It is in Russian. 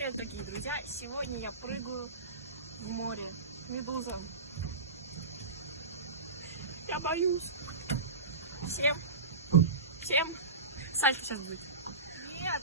привет, дорогие друзья! Сегодня я прыгаю в море. Медуза. Я боюсь. Всем. Сальто сейчас будет. Нет.